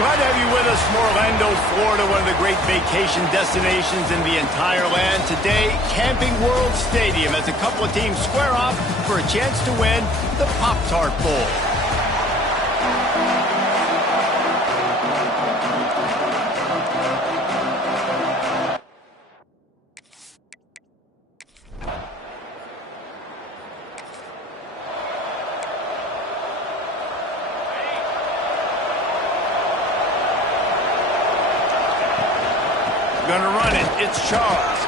Glad to have you with us from Orlando, Florida, one of the great vacation destinations in the entire land. Today, Camping World Stadium as a couple of teams square off for a chance to win the Pop-Tart Bowl. Gonna run it. It's Charles.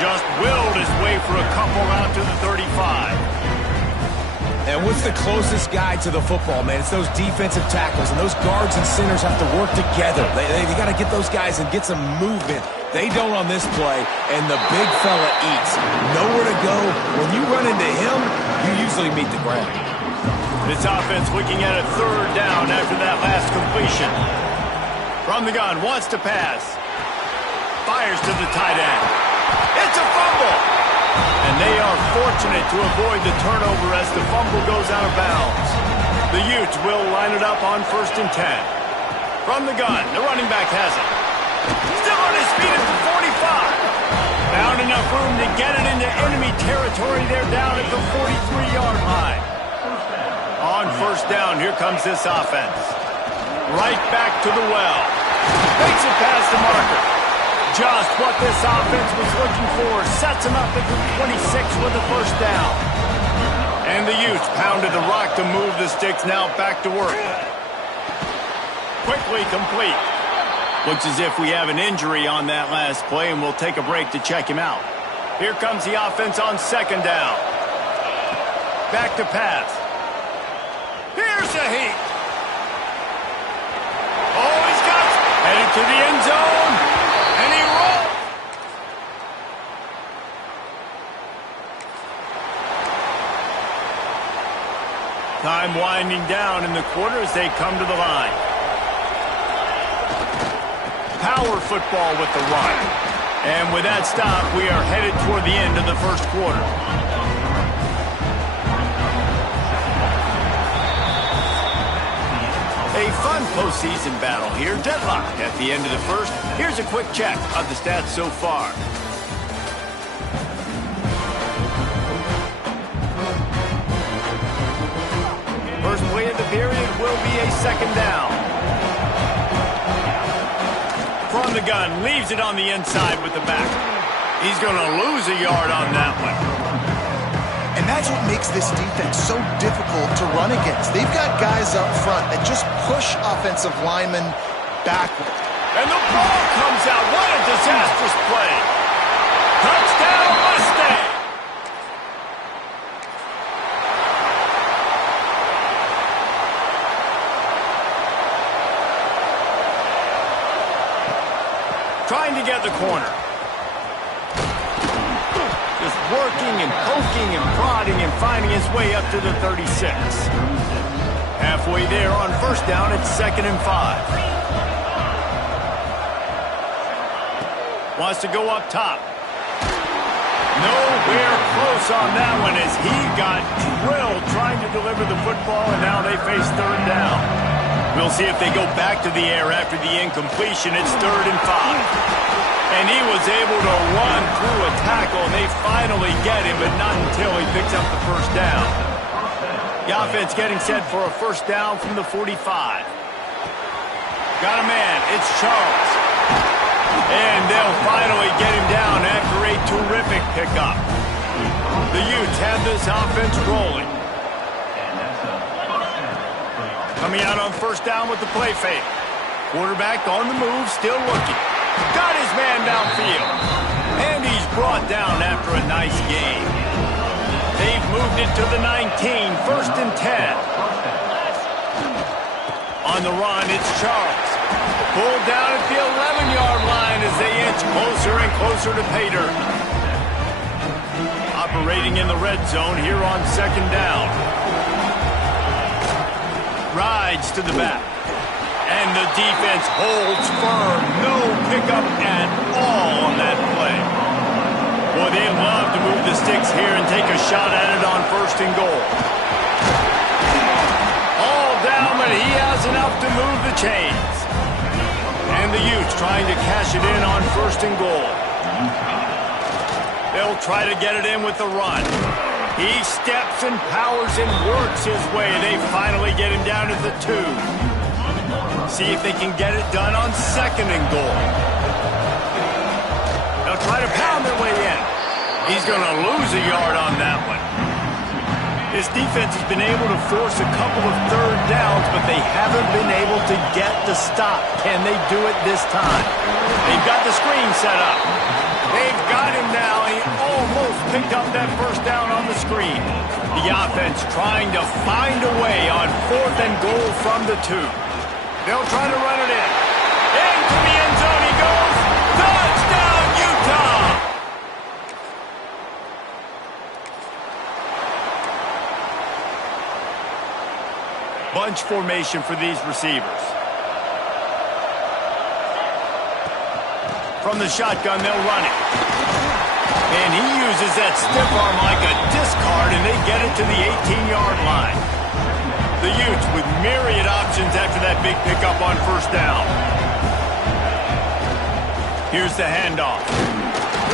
Just willed his way for a couple out to the 35. And what's the closest guy to the football, man? It's those defensive tackles, and those guards and centers have to work together. They got to get those guys and get some movement. They don't on this play, and the big fella eats. Nowhere to go. When you run into him, you usually meet the ground. This offense looking at a third down after that last completion. From the gun, wants to pass. Fires to the tight end. It's a fumble! And they are fortunate to avoid the turnover as the fumble goes out of bounds. The Utes will line it up on 1st and 10. From the gun, the running back has it. Still on his feet at the 45. Found enough room to get it into enemy territory. They're down at the 43-yard line. On 1st down, here comes this offense. Right back to the well. Makes it past the marker. Just what this offense was looking for. Sets him up at the 26 with the 1st down. And the Utes pounded the rock to move the sticks. Now back to work. Quickly complete. Looks as if we have an injury on that last play, and we'll take a break to check him out. Here comes the offense on 2nd down. Back to pass. Here's the heat. Oh, he's got it. Headed to the end zone. And he rolls. Time winding down in the quarter as they come to the line. Power football with the run. And with that stop, we are headed toward the end of the 1st quarter. A fun postseason battle here. Deadlocked at the end of the 1st. Here's a quick check of the stats so far. First play of the period will be a 2nd down. From the gun, leaves it on the inside with the back. He's going to lose a yard on that one. And that's what makes this defense so difficult to run against. They've got guys up front that just push offensive linemen backward. And the ball comes out. What a disastrous play. Touchdown, Mustang. Trying to get the corner. Just working and poking and prodding and finding his way up to the 36. Halfway there on 1st down, it's 2nd and 5. Wants to go up top. Nowhere close on that one as he got drilled trying to deliver the football, and now they face 3rd down. We'll see if they go back to the air after the incompletion. It's 3rd and 5. And he was able to run through a tackle, and they finally get him, but not until he picks up the 1st down. The offense getting set for a 1st down from the 45. Got a man. It's Charles. And they'll finally get him down after a terrific pickup. The Utes have this offense rolling. Coming out on 1st down with the play fake. Quarterback on the move, still looking. Got his man downfield. And he's brought down after a nice game. They've moved it to the 19, 1st and 10. On the run, it's Charles. Pulled down at the 11-yard line as they inch closer and closer to pay dirt. Operating in the red zone here on 2nd down. Rides to the back. And the defense holds firm. No pickup at all on that play. Boy, they love to move the sticks here and take a shot at it on 1st and goal. All down, but he has enough to move the chains. And the Utes trying to cash it in on 1st and goal. They'll try to get it in with the run. He steps and powers and works his way. They finally get him down at the 2. See if they can get it done on 2nd and goal. They'll try to pound their way in. He's going to lose a yard on that one. This defense has been able to force a couple of 3rd downs, but they haven't been able to get the stop. Can they do it this time? They've got the screen set up. They've got him now. He almost picked up that 1st down on the screen. The offense trying to find a way on 4th and goal from the 2. They'll try to run it in. Into the end zone he goes. Touchdown, Utah! Bunch formation for these receivers. From the shotgun, they'll run it. And he uses that stiff arm like a discard, and they get it to the 18-yard line. The Utes with myriad options after that big pickup on 1st down. Here's the handoff.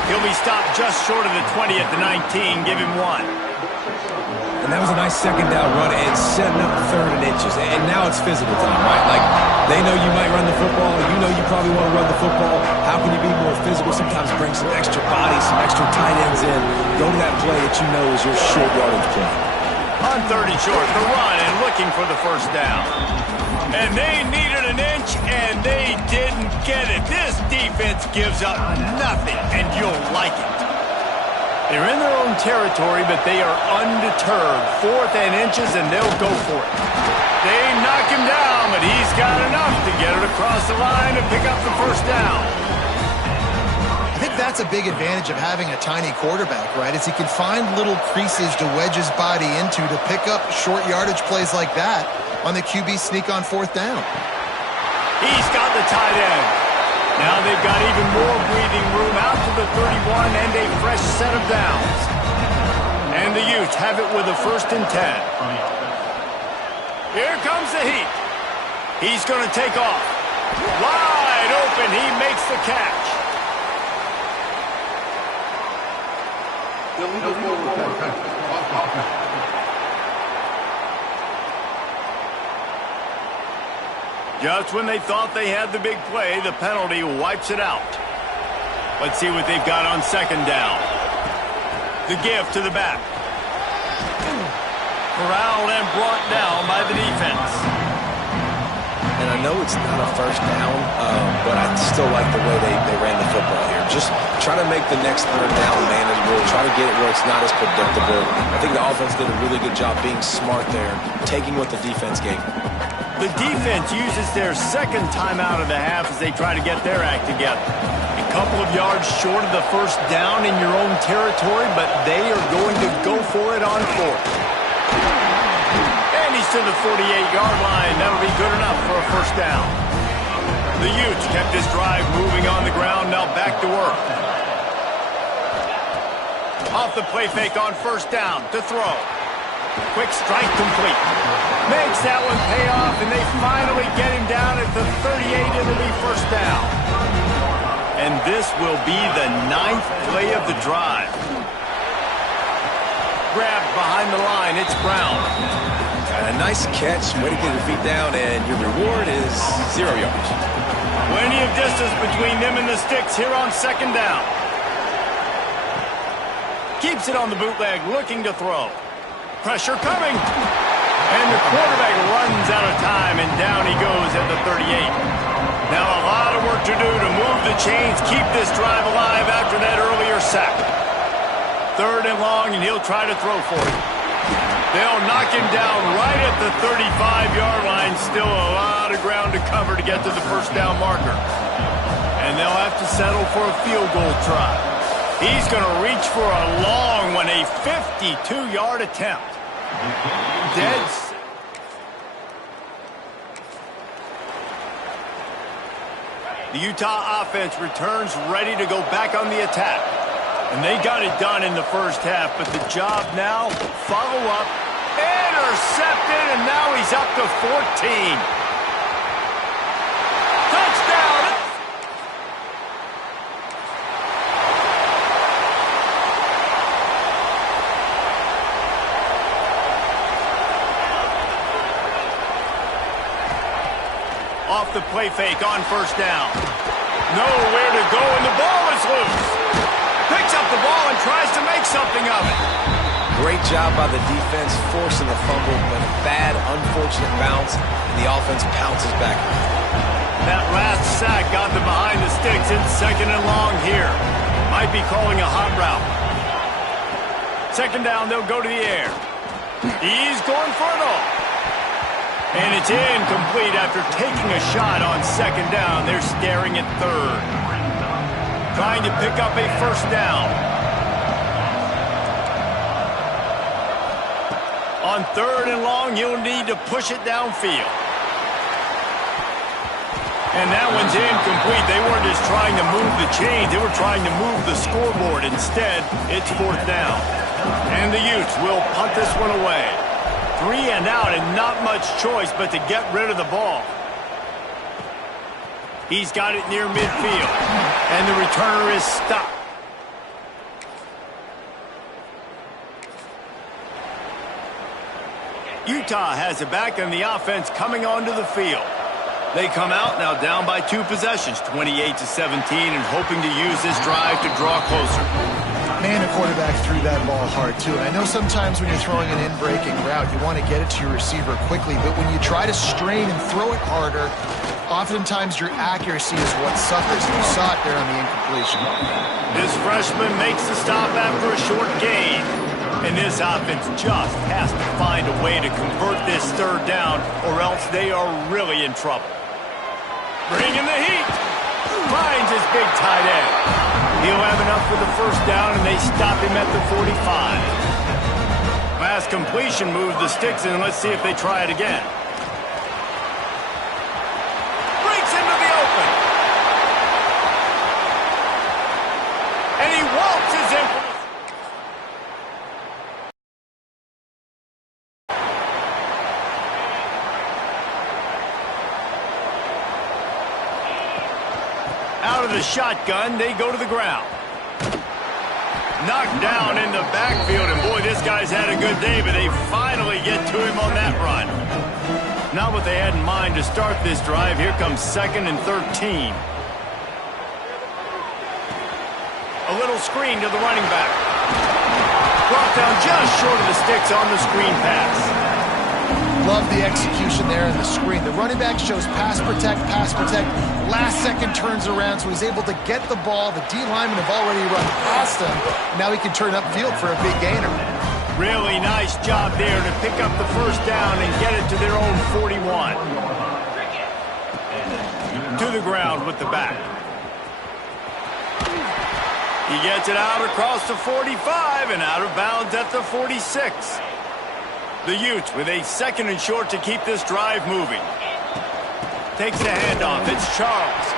He'll be stopped just short of the 20 at the 19. Give him 1. And that was a nice 2nd down run and setting up 3rd and inches. And now it's physical time, right? Like, they know you might run the football. You know you probably want to run the football. How can you be more physical? Sometimes bring some extra bodies, some extra tight ends in. Go to that play that you know is your short yardage play. On 30 short, the run and looking for the 1st down. And they needed an inch, and they didn't get it. This defense gives up nothing, and you'll like it. They're in their own territory, but they are undeterred. 4th and inches, and they'll go for it. They knock him down, but he's got enough to get it across the line to pick up the 1st down. I think that's a big advantage of having a tiny quarterback, right? Is he can find little creases to wedge his body into to pick up short yardage plays like that on the QB sneak on 4th down. He's got the tight end. Now they've got even more breathing room out to the 31 and a fresh set of downs. And the Utes have it with a 1st and 10. Here comes the heat. He's going to take off. Wide open. He makes the catch. Just when they thought they had the big play, the penalty wipes it out. Let's see what they've got on 2nd down. The give to the back. Corralled and brought down by the defense. And I know it's not a 1st down, but I still like the way they ran the football here. Just try to make the next 3rd down manageable. Try to get it where it's not as predictable. I think the offense did a really good job being smart there, taking what the defense gave. The defense uses their 2nd timeout of the half as they try to get their act together. A couple of yards short of the 1st down in your own territory, but they are going to go for it on 4th. And he's to the 48-yard line. That'll be good enough for a 1st down. The Utes kept this drive moving on the ground, now back to work. Off the play fake on 1st down to throw. Quick strike complete. Makes that one pay off, and they finally get him down at the 38. It'll be 1st down. And this will be the 9th play of the drive. Grabbed behind the line. It's Brown. A nice catch. Way to get your feet down, and your reward is 0 yards. Plenty of distance between them and the sticks here on 2nd down. Keeps it on the bootleg, looking to throw. Pressure coming. And the quarterback runs out of time, and down he goes at the 38. Now a lot of work to do to move the chains, keep this drive alive after that earlier sack. 3rd and long, and he'll try to throw for it. They'll knock him down right at the 35-yard line. Still a lot of ground to cover to get to the 1st down marker. And they'll have to settle for a field goal try. He's going to reach for a long one, a 52-yard attempt. Dead. The Utah offense returns ready to go back on the attack. And they got it done in the 1st half, but the job now, follow up, intercepted, and now he's up to 14. Touchdown! Off the play fake on first down. Nowhere to go, and the ball is loose. Picks up the ball and tries to make something of it. Great job by the defense forcing the fumble, but a bad, unfortunate bounce, and the offense pounces back. That last sack got them behind the sticks. It's second and long here. Might be calling a hot route. Second down, they'll go to the air. He's going for it all. And it's incomplete after taking a shot on second down. They're staring at third. Trying to pick up a first down. On third and long, you'll need to push it downfield. And that one's incomplete. They weren't just trying to move the chains. They were trying to move the scoreboard. Instead, it's fourth down. And the Utes will punt this one away. 3 and out and not much choice but to get rid of the ball. He's got it near midfield. And the returner is stopped. Utah has it back and the offense coming onto the field. They come out now down by 2 possessions, 28-17, and hoping to use this drive to draw closer. Man, the quarterback threw that ball hard, too. And I know sometimes when you're throwing an in-breaking route, you want to get it to your receiver quickly. But when you try to strain and throw it harder, oftentimes your accuracy is what suffers. And you saw it there on the incompletion. This freshman makes the stop after a short gain. And this offense just has to find a way to convert this third down, or else they are really in trouble. Bringing the heat. Finds his big tight end. He'll have enough for the first down, and they stop him at the 45. Last completion moved the sticks, and let's see if they try it again. Breaks into the open. And he waltzes in. Out of the shotgun, they go to the ground. Knocked down in the backfield, and boy, this guy's had a good day, but they finally get to him on that run. Not what they had in mind to start this drive. Here comes 2nd and 13. A little screen to the running back. Brought down just short of the sticks on the screen pass. Love the execution there in the screen. The running back shows pass protect. Last second turns around, so he's able to get the ball. The D linemen have already run past him. Now he can turn upfield for a big gainer. Really nice job there to pick up the first down and get it to their own 41. To the ground with the back. He gets it out across the 45 and out of bounds at the 46. The Utes with a 2nd and short to keep this drive moving. Takes the handoff. It's Charles.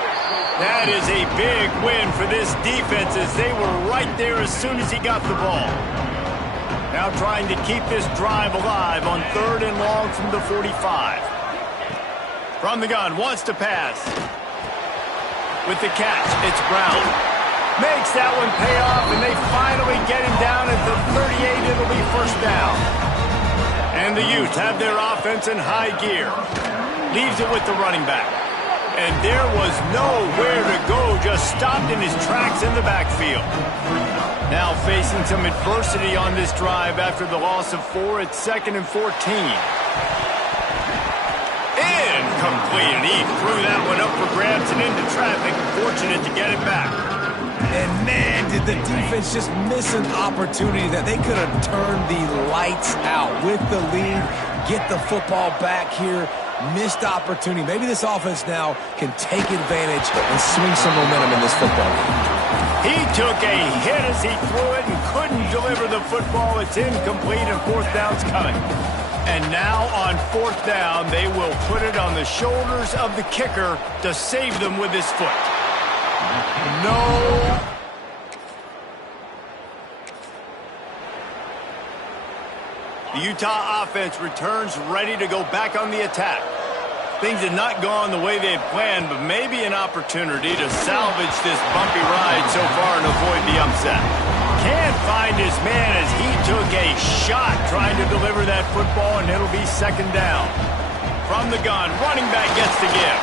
That is a big win for this defense as they were right there as soon as he got the ball. Now trying to keep this drive alive on 3rd and long from the 45. From the gun, wants to pass. With the catch, it's Brown. Makes that one pay off, and they finally get him down at the 38. It'll be first down. And the Utes have their offense in high gear. Leaves it with the running back. And there was nowhere to go, just stopped in his tracks in the backfield. Now facing some adversity on this drive after the loss of 4. It's 2nd and 14. Incomplete, and he threw that one up for grabs and into traffic. Fortunate to get it back. And man, did the defense just miss an opportunity that they could have turned the lights out with the lead, get the football back here. Missed opportunity. Maybe this offense now can take advantage and swing some momentum in this football game. He took a hit as he threw it and couldn't deliver the football. It's incomplete and 4th down's coming. And now on 4th down, they will put it on the shoulders of the kicker to save them with his foot. No. The Utah offense returns ready to go back on the attack. Things had not gone the way they had planned, but maybe an opportunity to salvage this bumpy ride so far and avoid the upset. Can't find his man as he took a shot trying to deliver that football, and it'll be 2nd down. From the gun, running back gets the give.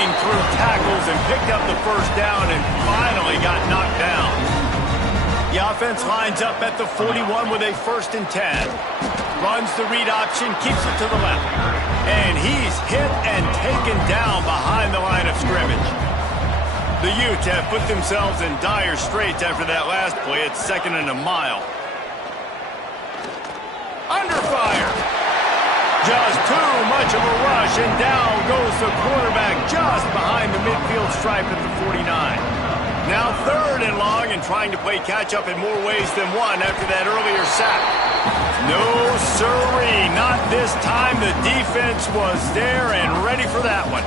running through tackles and picked up the first down and finally got knocked down. The offense lines up at the 41 with a 1st and 10. Runs the read option, keeps it to the left. And he's hit and taken down behind the line of scrimmage. The Utes have put themselves in dire straits after that last play. It's 2nd and a mile. Under fire. Just too much of a rush, and down goes the quarterback just behind the midfield stripe at the 49. Now 3rd and long, and trying to play catch-up in more ways than one after that earlier sack. No, sirree, not this time. The defense was there and ready for that one.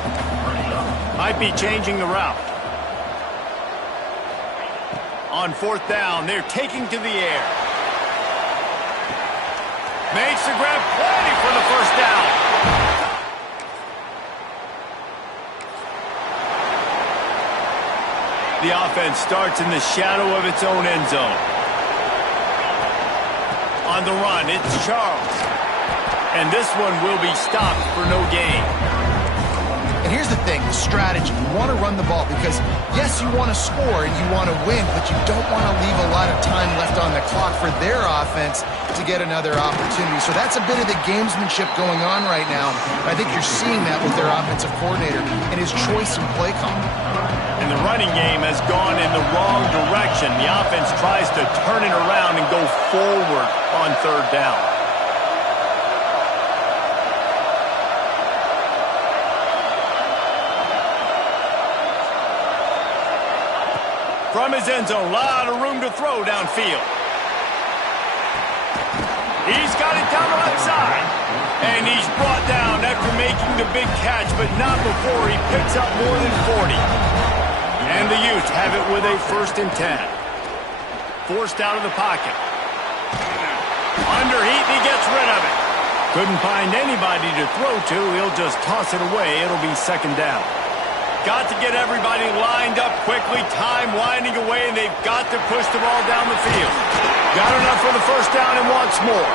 Might be changing the route. On 4th down, they're taking to the air. Makes the grab, plenty for the 1st down. The offense starts in the shadow of its own end zone. On the run, it's Charles. And this one will be stopped for no gain. And here's the thing, the strategy. You want to run the ball because, yes, you want to score and you want to win, but you don't want to leave a lot of time left on the clock for their offense to get another opportunity. So that's a bit of the gamesmanship going on right now. I think you're seeing that with their offensive coordinator and his choice in play call. And the running game has gone in the wrong direction. The offense tries to turn it around and go forward on 3rd down. From his end zone, a lot of room to throw downfield. He's got it down the left side. And he's brought down after making the big catch, but not before he picks up more than 40. And the Utes have it with a 1st and 10. Forced out of the pocket. Under heat, and he gets rid of it. Couldn't find anybody to throw to. He'll just toss it away. It'll be 2nd down. Got to get everybody lined up quickly. Time winding away, and they've got to push the ball down the field. Got enough for the 1st down and wants more.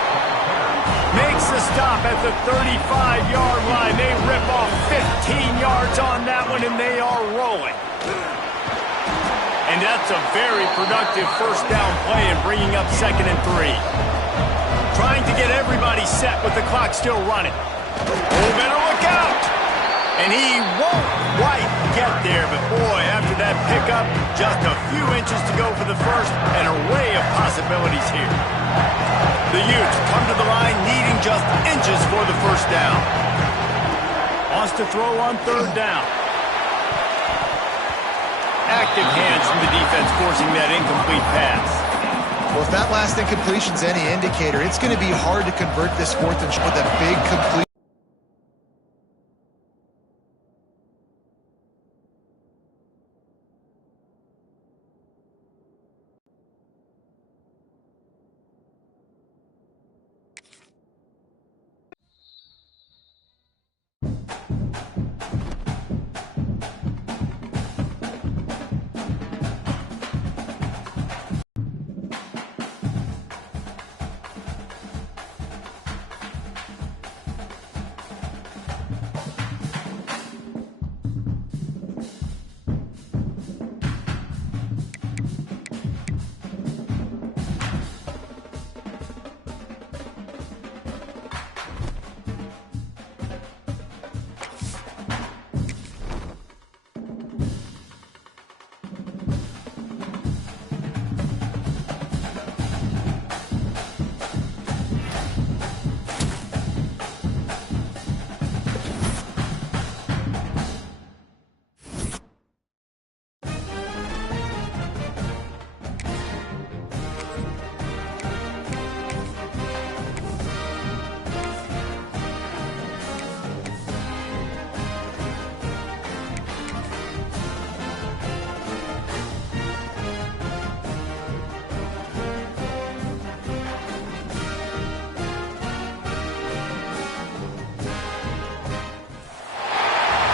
Makes the stop at the 35-yard line. They rip off 15 yards on that one, and they are rolling. And that's a very productive 1st down play and bringing up 2nd and 3. Trying to get everybody set with the clock still running. Oh, better look out! And he won't quite get there, but boy, after that pickup, just a few inches to go for the 1st, an array of possibilities here. The Utes come to the line needing just inches for the 1st down. Wants to throw on 3rd down. Active hands from the defense forcing that incomplete pass. Well, if that last incompletion's any indicator, it's going to be hard to convert this 4th and short with a big complete.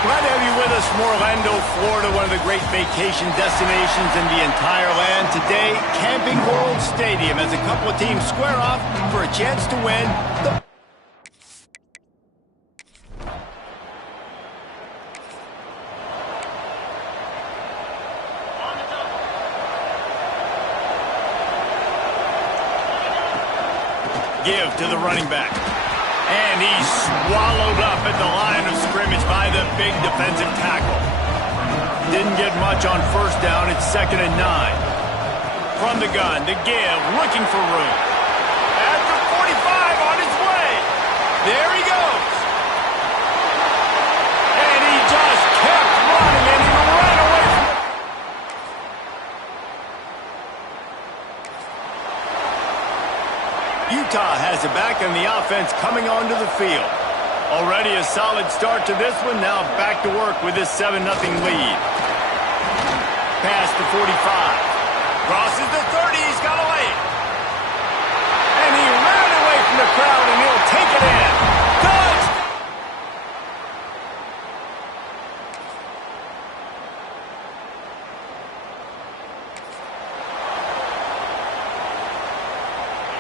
Glad to have you with us from Orlando, Florida, one of the great vacation destinations in the entire land. Today, Camping World Stadium as a couple of teams square off for a chance to win the give to the running back. And he's swallowed up at the line of scrimmage by the big defensive tackle. Didn't get much on first down. It's 2nd and 9. From the gun, the give, looking for room. After 45 on his way. There he goes. And he just kept running, and he ran away from it. Utah has it back, and the offense coming onto the field. Already a solid start to this one. Now back to work with this 7-0 lead. Past the 45. Crosses the 30. He's got a lane. And he ran away from the crowd, and he'll take it in. Touchdown!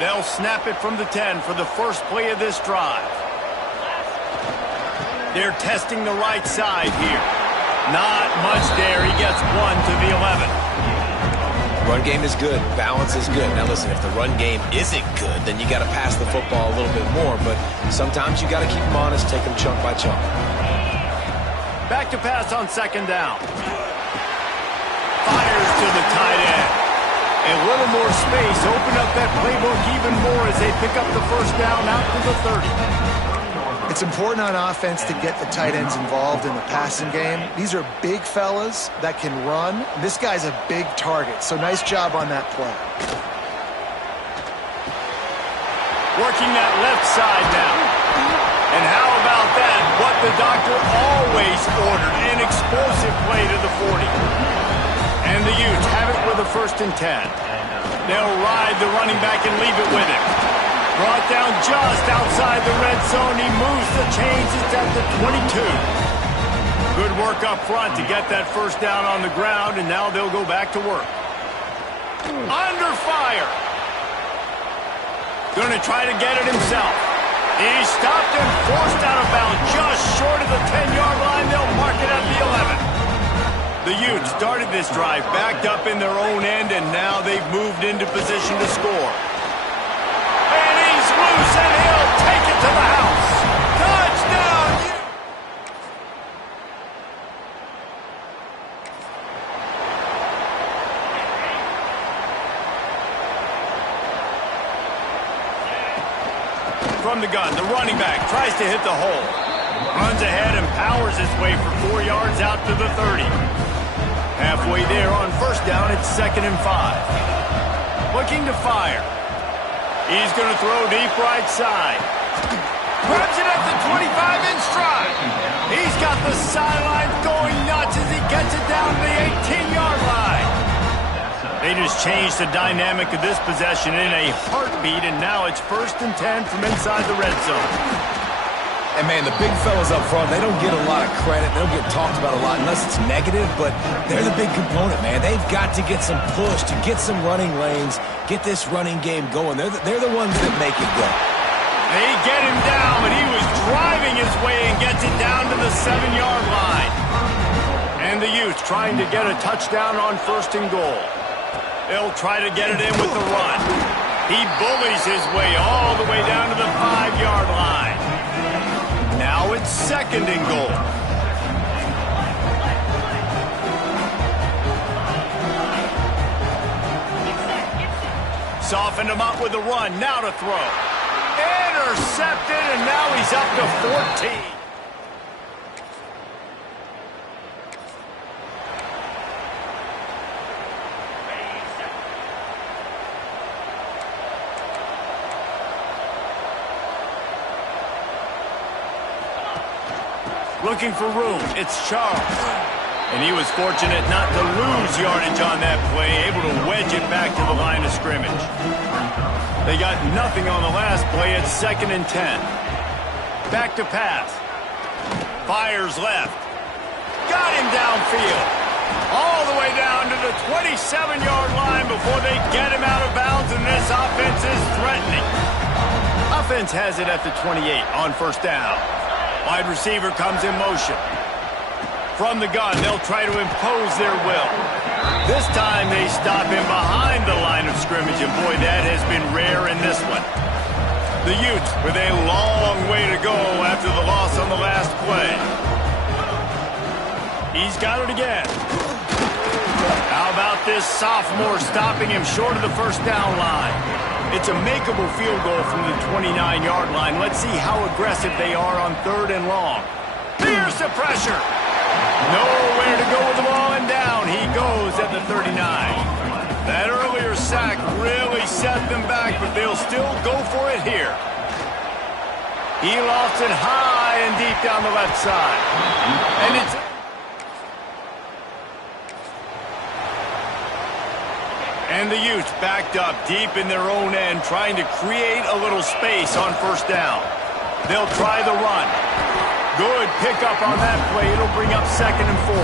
They'll snap it from the 10 for the first play of this drive. They're testing the right side here. Not much there. He gets 1 to the 11. Run game is good. Balance is good. Now listen, if the run game isn't good, then you got to pass the football a little bit more. But sometimes you got to keep them honest, take them chunk by chunk. Back to pass on 2nd down. Fires to the tight end. A little more space. Open up that playbook even more as they pick up the first down out to the 30. It's important on offense to get the tight ends involved in the passing game. These are big fellas that can run. This guy's a big target, so nice job on that play. Working that left side now. And how about that? What the doctor always ordered, an explosive play to the 40. And the Utes have it with a 1st and 10. They'll ride the running back and leave it with him. Brought down just outside the red zone. He moves the chains. It's at the 22. Good work up front to get that first down on the ground, and now they'll go back to work. Under fire. Going to try to get it himself. He's stopped and forced out of bounds just short of the 10-yard line. They'll mark it at the 11. The Utes started this drive backed up in their own end, and now they've moved into position to score. And he's loose, and he'll take it to the house. Touchdown! From the gun, the running back tries to hit the hole. Runs ahead and powers his way for 4 yards out to the 30. Halfway there on first down, it's 2nd and 5. Looking to fire. He's going to throw deep right side. Grabs it at the 25 in stride. He's got the sidelines going nuts as he gets it down to the 18-yard line. They just changed the dynamic of this possession in a heartbeat, and now it's 1st and 10 from inside the red zone. And, man, the big fellas up front, they don't get a lot of credit. They don't get talked about a lot unless it's negative, but they're the big component, man. They've got to get some push, to get some running lanes, get this running game going. They're the ones that make it go. They get him down, but he was driving his way and gets it down to the 7-yard line. And the Utes trying to get a touchdown on 1st and goal. They'll try to get it in with the run. He bullies his way all the way down to the 5-yard line. Now it's 2nd and goal. Softened him up with the run. Now to throw. Intercepted, and now he's up to 14. Looking for room. It's Charles. And he was fortunate not to lose yardage on that play, able to wedge it back to the line of scrimmage. They got nothing on the last play. It's 2nd and 10. Back to pass. Fires left. Got him downfield. All the way down to the 27-yard line before they get him out of bounds, and this offense is threatening. Offense has it at the 28 on 1st down. Wide receiver comes in motion. From the gun, they'll try to impose their will. This time they stop him behind the line of scrimmage, and boy, that has been rare in this one. The Utes with a long way to go after the loss on the last play. He's got it again. How about this sophomore stopping him short of the first down line? It's a makeable field goal from the 29-yard line. Let's see how aggressive they are on 3rd and long. Here's the pressure. Nowhere to go with the ball, and down he goes at the 39. That earlier sack really set them back, but they'll still go for it here. He lofts it high and deep down the left side. And it's... And the Utes backed up deep in their own end, trying to create a little space on 1st down. They'll try the run. Good pickup on that play. It'll bring up 2nd and 4.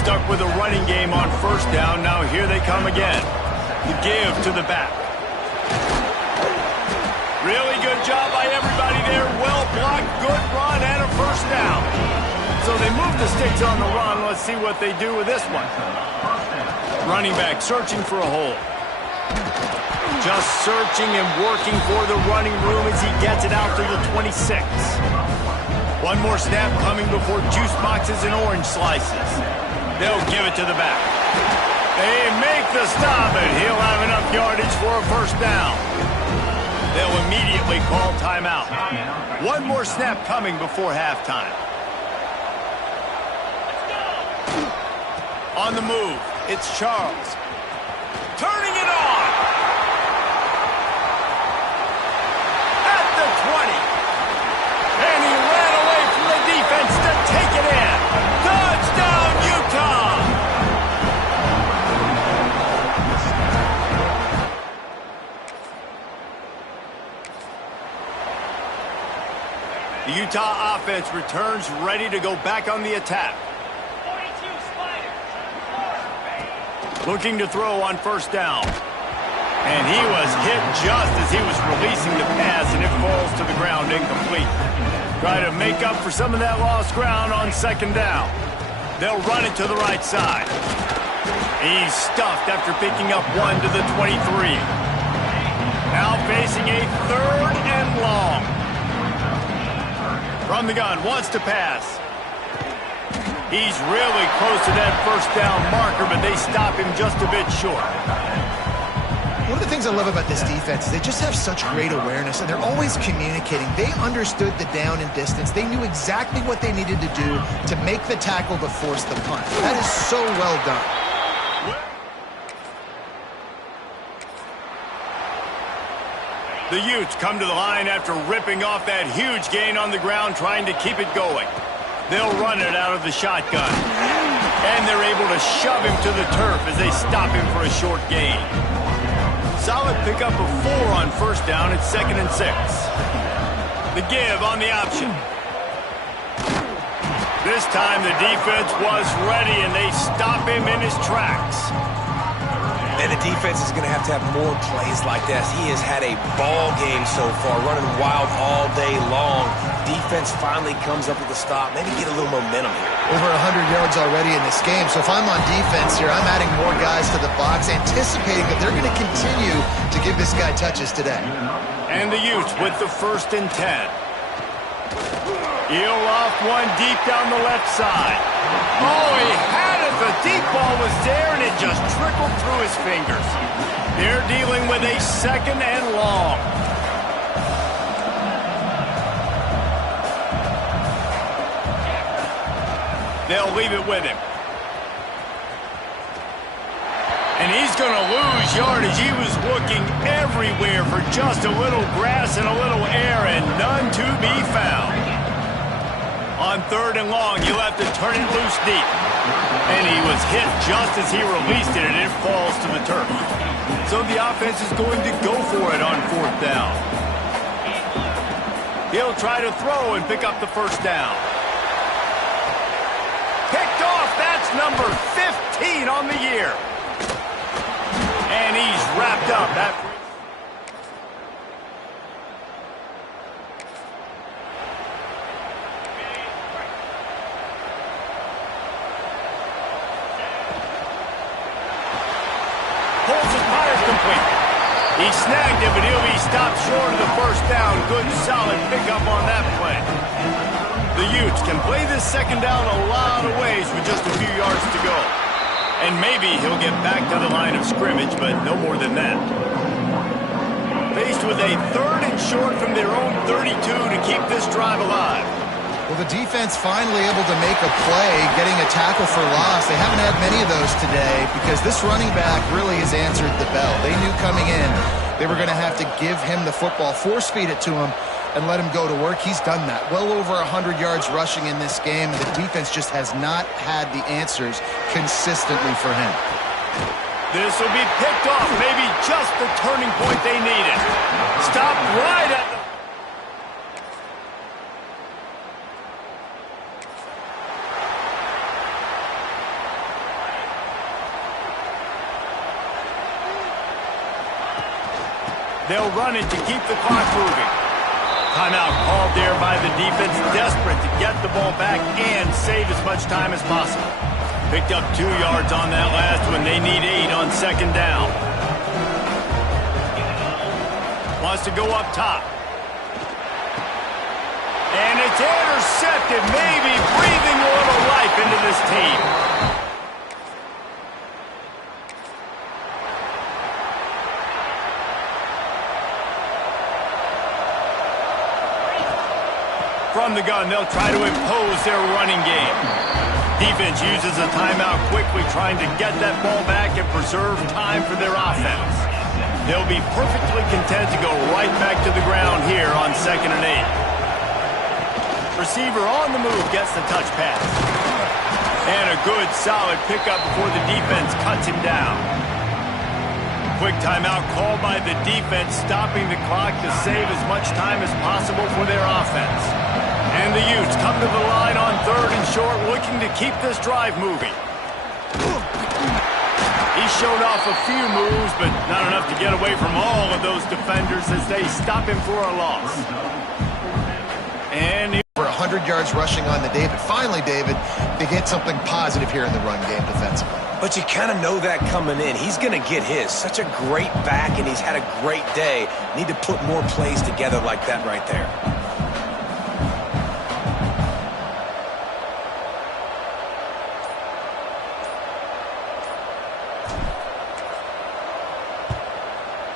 Stuck with a running game on 1st down. Now here they come again. The give to the back. Really good job by everybody there. Well blocked, good run, and a 1st down. So they move the sticks on the run. Let's see what they do with this one. Running back searching for a hole. Just searching and working for the running room as he gets it out to the 26. One more snap coming before juice boxes and orange slices. They'll give it to the back. They make the stop, and he'll have enough yardage for a 1st down. They'll immediately call timeout. One more snap coming before halftime. On the move, it's Charles. Turning it on. At the 20. And he ran away from the defense to take it in. Touchdown, Utah! The Utah offense returns ready to go back on the attack. Looking to throw on 1st down. And he was hit just as he was releasing the pass, and it falls to the ground incomplete. Try to make up for some of that lost ground on 2nd down. They'll run it to the right side. He's stuffed after picking up 1 to the 23. Now facing a 3rd and long. From the gun, wants to pass. He's really close to that 1st down marker, but they stop him just a bit short. One of the things I love about this defense is they just have such great awareness, and they're always communicating. They understood the down and distance. They knew exactly what they needed to do to make the tackle to force the punt. That is so well done. The Utes come to the line after ripping off that huge gain on the ground, trying to keep it going. They'll run it out of the shotgun. And they're able to shove him to the turf as they stop him for a short gain. Solid pickup of 4 on 1st down. It's 2nd and 6. The give on the option. This time the defense was ready, and they stop him in his tracks. And the defense is going to have more plays like this. He has had a ball game so far, running wild all day long. Defense finally comes up with a stop. Maybe get a little momentum here. Over 100 yards already in this game. So if I'm on defense here, I'm adding more guys to the box, anticipating that they're going to continue to give this guy touches today. And the Utes with the 1st and 10. He'll off one deep down the left side. Oh, he had it. The deep ball was there, and it just trickled through his fingers. They're dealing with a 2nd and long. They'll leave it with him. And he's going to lose yardage. He was looking everywhere for just a little grass and a little air, and none to be found. On 3rd and long, you'll have to turn it loose deep. And he was hit just as he released it, and it falls to the turf. So the offense is going to go for it on 4th down. He'll try to throw and pick up the 1st down. Picked off. That's number 15 on the year. And he's wrapped up. He snagged it, but he'll be stopped short of the first down. Good, solid pickup on that play. The Utes can play this second down a lot of ways with just a few yards to go. And maybe he'll get back to the line of scrimmage, but no more than that. Faced with a 3rd and short from their own 32 to keep this drive alive. Well, the defense finally able to make a play, getting a tackle for loss. They haven't had many of those today because this running back really has answered the bell. They knew coming in they were going to have to give him the football, force-feed it to him, and let him go to work. He's done that. Well over 100 yards rushing in this game. The defense just has not had the answers consistently for him. This will be picked off. Maybe just the turning point they needed. Stop right at the... They'll run it to keep the clock moving. Timeout called there by the defense, desperate to get the ball back and save as much time as possible. Picked up 2 yards on that last one. They need 8 on second down. Wants to go up top. And it's intercepted, maybe breathing a little life into this team. From the gun, they'll try to impose their running game. Defense uses a timeout quickly, trying to get that ball back and preserve time for their offense. They'll be perfectly content to go right back to the ground here on 2nd and 8. Receiver on the move gets the touch pass. And a good, solid pickup before the defense cuts him down. Quick timeout called by the defense, stopping the clock to save as much time as possible for their offense. And the Utes come to the line on 3rd and short, looking to keep this drive moving. He showed off a few moves, but not enough to get away from all of those defenders as they stop him for a loss. And for 100 yards rushing on the day, but finally, David, they get something positive here in the run game defensively. But you kind of know that coming in. He's going to get his. Such a great back, and he's had a great day. Need to put more plays together like that right there.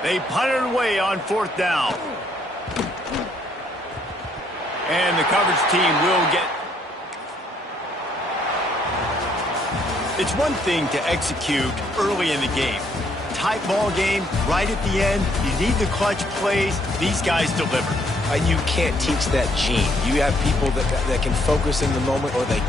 They punt it away on 4th down. And the coverage team will get... It's one thing to execute early in the game. Tight ball game, right at the end. You need the clutch plays. These guys deliver. You can't teach that gene. You have people that can focus in the moment, or they